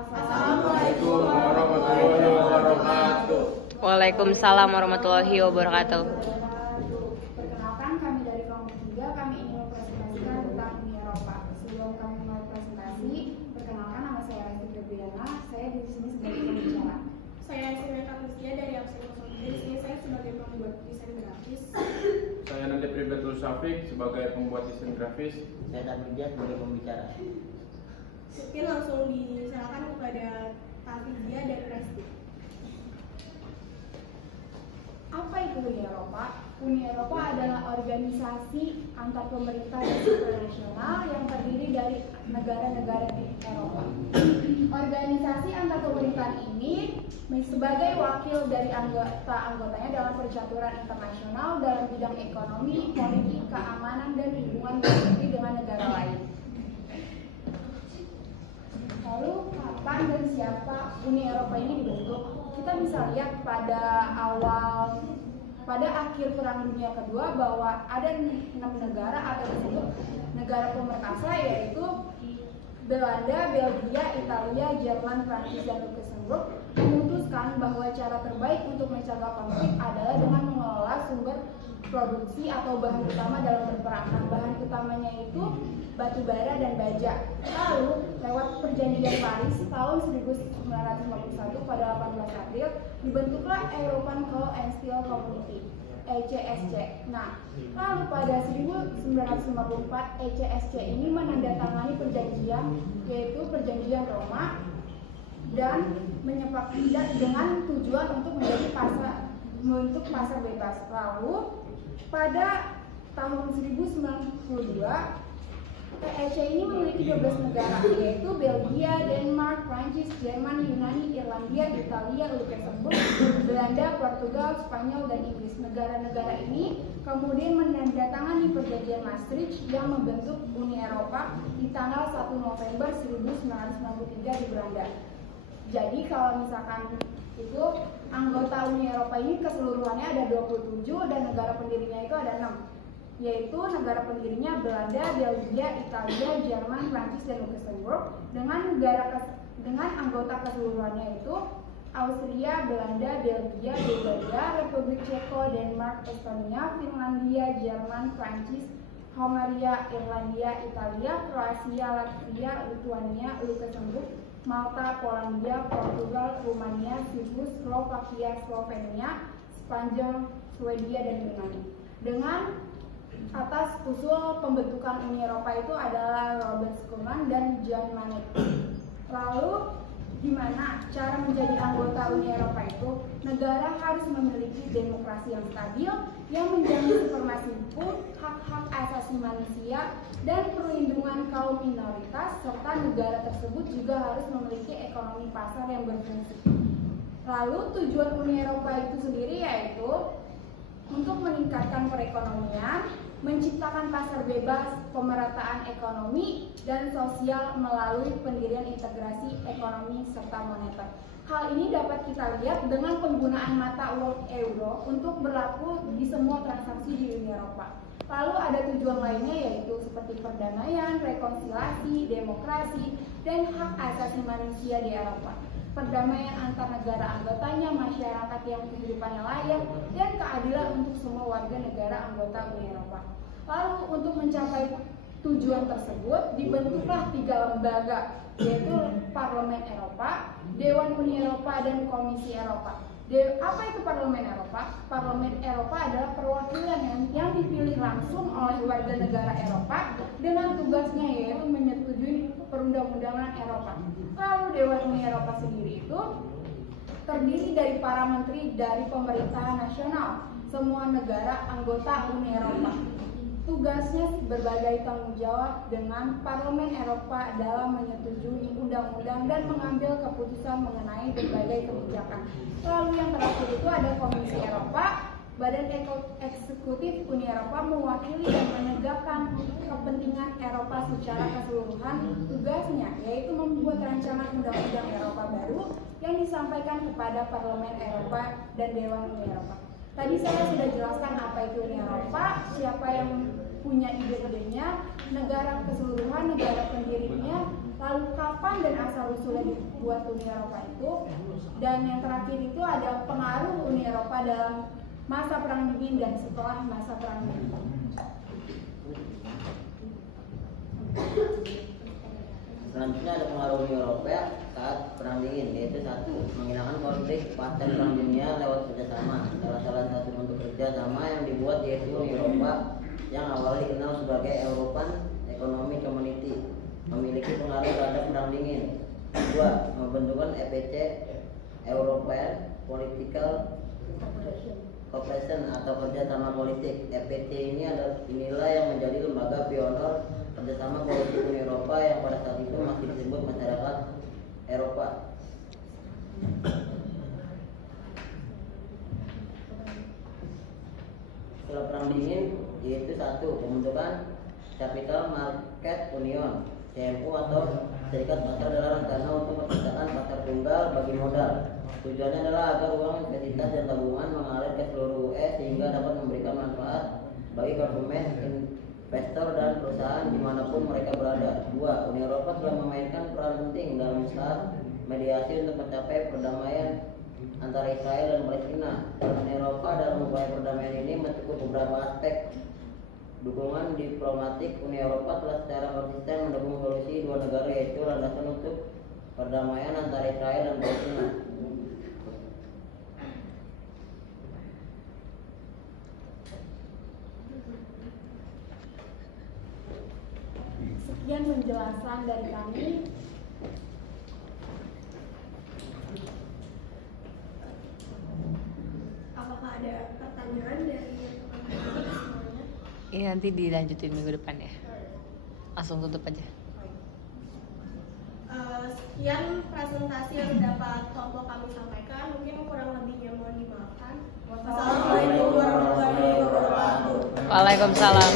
Assalamualaikum warahmatullahi wabarakatuh. Waalaikumsalam warahmatullahi wabarakatuh. Perkenalkan, kami dari kelompok 3, kami ingin mempresentasikan tentang Uni Eropa. Sebelum kami mulai presentasi, perkenalkan, nama saya Resti Febriana. Saya di sini sebagai pembicara. Saya Silvia Kristia dari Absen 03. Di sini saya sebagai pembuat desain grafis. Saya Nanda Pribatul Syafiq sebagai pembuat desain grafis. Saya Tarmija sebagai pembicara. Mungkin langsung diserahkan kepada Tafizia dan Resti. Apa itu Uni Eropa? Uni Eropa adalah organisasi antar pemerintah dan internasional yang terdiri dari negara-negara di Eropa. Organisasi antar pemerintahan ini sebagai wakil dari anggotanya dalam percaturan internasional dalam bidang ekonomi, politik, keamanan, dan hubungan luar negeri dengan negara lain. Lalu kapan dan siapa Uni Eropa ini dibentuk? Kita bisa lihat pada akhir Perang Dunia Kedua bahwa ada 6 negara atau disebut negara pemerkasa, yaitu Belanda, Belgia, Italia, Jerman, Prancis, dan Luksemburg memutuskan bahwa cara terbaik untuk mencegah konflik adalah dengan mengelola sumber produksi atau bahan utama dalam berperang. Bahan utamanya itu batu bara dan baja. Lalu lewat perjanjian Paris tahun 1951 pada 18 April dibentuklah European Coal and Steel Community (ECSC). Nah, lalu pada 1954 ECSC ini menandatangani perjanjian, yaitu Perjanjian Roma, dan menyepakati dengan tujuan untuk pasar bebas. Lalu pada tahun 1992 EEC ini memiliki 12 negara, yaitu Belgia, Denmark, Prancis, Jerman, Yunani, Irlandia, Italia, Luksemburg, Belanda, Portugal, Spanyol, dan Inggris. Negara-negara ini kemudian menandatangani perjanjian Maastricht yang membentuk Uni Eropa di tanggal 1 November 1993 di Belanda. Jadi kalau misalkan itu anggota Uni Eropa ini keseluruhannya ada 27 dan negara pendirinya itu ada 6, yaitu negara pendirinya Belanda, Belgia, Italia, Jerman, Prancis, dan Luksemburg, dengan anggota keseluruhannya itu Austria, Belanda, Belgia, Bulgaria, Republik Ceko, Denmark, Estonia, Finlandia, Jerman, Prancis, Hongaria, Irlandia, Italia, Kroasia, Latvia, Lituania, Luksemburg, Malta, Polandia, Portugal, Rumania, Siprus, Slovakia, Slovenia, Spanyol, Swedia, dan Yunani. Dengan atas usul pembentukan Uni Eropa itu adalah Robert Schuman dan John Monnet. Lalu gimana cara menjadi anggota Uni Eropa itu? Negara harus memiliki demokrasi yang stabil, yang menjamin supremasi hukum, hak-hak asasi manusia, dan perlindungan kaum minoritas, serta negara tersebut juga harus memiliki ekonomi pasar yang berfungsi. Lalu tujuan Uni Eropa itu sendiri yaitu untuk meningkatkan perekonomian, menciptakan pasar bebas, pemerataan ekonomi dan sosial melalui pendirian integrasi ekonomi serta moneter. Hal ini dapat kita lihat dengan penggunaan mata uang euro untuk berlaku di semua transaksi di Uni Eropa. Lalu ada tujuan lainnya yaitu seperti perdamaian, rekonsiliasi, demokrasi, dan hak asasi manusia di Eropa. Perdamaian antar negara anggotanya, masyarakat yang kehidupannya layak, dan keadilan untuk semua warga negara anggota Uni Eropa. Lalu untuk mencapai tujuan tersebut dibentuklah 3 lembaga, yaitu Parlemen Eropa, Dewan Uni Eropa, dan Komisi Eropa. Apa itu Parlemen Eropa? Parlemen Eropa adalah perwakilan yang dipilih langsung oleh warga negara Eropa dengan tugasnya yaitu menyetujui perundang-undangan Eropa. Lalu Dewan Uni Eropa sendiri itu terdiri dari para menteri dari pemerintahan nasional semua negara anggota Uni Eropa. Tugasnya berbagai tanggung jawab dengan Parlemen Eropa dalam menyetujui undang-undang dan mengambil keputusan mengenai berbagai kebijakan. Lalu yang terakhir itu ada Komisi Eropa, Badan Eksekutif Uni Eropa mewakili dan menegakkan kepentingan Eropa secara keseluruhan. Tugasnya yaitu membuat rancangan undang-undang Eropa baru yang disampaikan kepada Parlemen Eropa dan Dewan Uni Eropa. Tadi saya sudah jelaskan apa itu Uni Eropa, siapa yang punya ide-idenya, negara keseluruhan, negara pendirinya, Lalu kapan dan asal usulnya dibuat Uni Eropa itu? Dan yang terakhir itu ada pengaruh Uni Eropa dalam masa Perang Dingin dan setelah masa Perang Dingin. Selanjutnya ada pengaruh Uni Eropa saat Perang Dingin, yaitu satu, menghilangkan konflik pasca Perang Dunia lewat kerjasama. Salah satu bentuk kerjasama yang dibuat yaitu Uni Eropa yang awalnya dikenal sebagai European Economic Community, memiliki pengaruh terhadap Perang Dingin. Dua, pembentukan EPC, European Political Cooperation atau kerjasama politik. EPC inilah yang menjadi lembaga pionir kerjasama politik Uni Eropa yang pada saat itu masih disebut masyarakat Eropa. Setelah Perang Dingin, yaitu satu, pembentukan Capital Market Union (CMU) atau Serikat Pasar adalah rencana untuk menciptakan pasar tunggal bagi modal. Tujuannya adalah agar uang investasi dan tabungan mengalir ke seluruh UE sehingga dapat memberikan manfaat bagi konsumen, investor dan perusahaan dimanapun mereka berada. Dua, Uni Eropa telah memainkan peran penting dalam usaha mediasi untuk mencapai perdamaian antara Israel dan Palestina. Uni Eropa dalam upaya perdamaian ini mencakup beberapa aspek. Dukungan diplomatik. Uni Eropa telah secara konsisten mendukung solusi dua negara, yaitu landasan untuk perdamaian antara Israel dan Palestina. Sekian penjelasan dari kami. Apakah ada pertanyaan dari teman-teman semuanya? Ini nanti dilanjutin minggu depan ya. Langsung tutup aja. Sekian presentasi yang dapat kelompok kami sampaikan. Mungkin kurang lebihnya mohon dimaafkan. Wassalamualaikum warahmatullahi wabarakatuh. Waalaikumsalam.